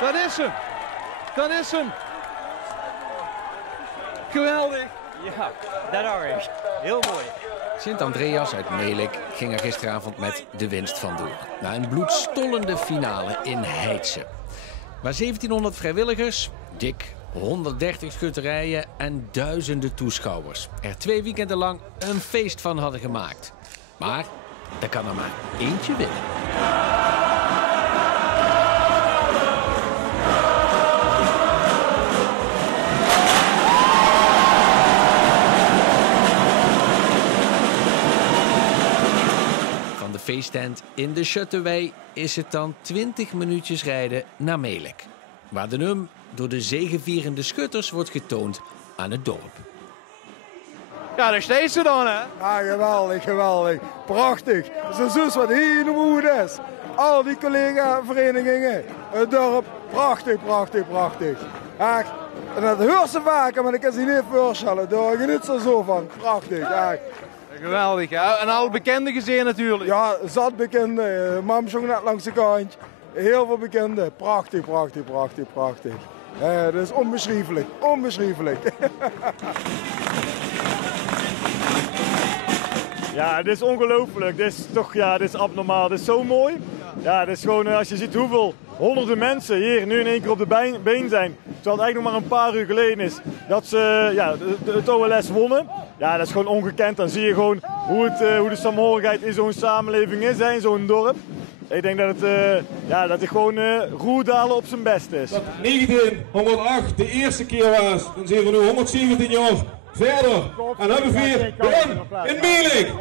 Dat is hem. Dat is hem. Geweldig. Ja, daar hoor ik. Heel mooi. Sint-Andreas uit Melick ging er gisteravond met de winst vandoor. Na een bloedstollende finale in Heidse. Waar 1700 vrijwilligers, dik 130 schutterijen en duizenden toeschouwers er 2 weekenden lang een feest van hadden gemaakt. Maar er kan er maar eentje winnen. Van de feesttent in de Schutterwei is het dan 20 minuutjes rijden naar Melick, waar de NUM door de zegevierende schutters wordt getoond aan het dorp. Ja, daar steeds ze dan, hè? Ja, geweldig, geweldig. Prachtig. Zo zus wat helemaal goed is. Al die collega-verenigingen, het dorp, prachtig, prachtig, prachtig. Echt. En dat hoort ze vaker, maar ik kan ze niet voorstellen. Daar geniet ze zo van. Prachtig, echt. Geweldig, hè? En al bekenden gezien natuurlijk. Ja, zat bekenden. Mam zong net langs de kant. Heel veel bekenden. Prachtig, prachtig, prachtig, prachtig. Dat is onbeschrijfelijk, onbeschrijfelijk. Ja, dit is ongelooflijk. Dit is toch, ja, dit is abnormaal. Dit is zo mooi. Ja, dit is gewoon, als je ziet hoeveel honderden mensen hier nu in één keer op de been zijn. Terwijl het eigenlijk nog maar een paar uur geleden is dat ze ja, het OLS wonnen. Ja, dat is gewoon ongekend. Dan zie je gewoon hoe de saamhorigheid in zo'n samenleving is, in zo'n dorp. Ik denk dat het gewoon Roerdalen op zijn best is. Dat 1908 de eerste keer was, dan zijn we nu 117 jaar verder. En hebben we weer in Melick.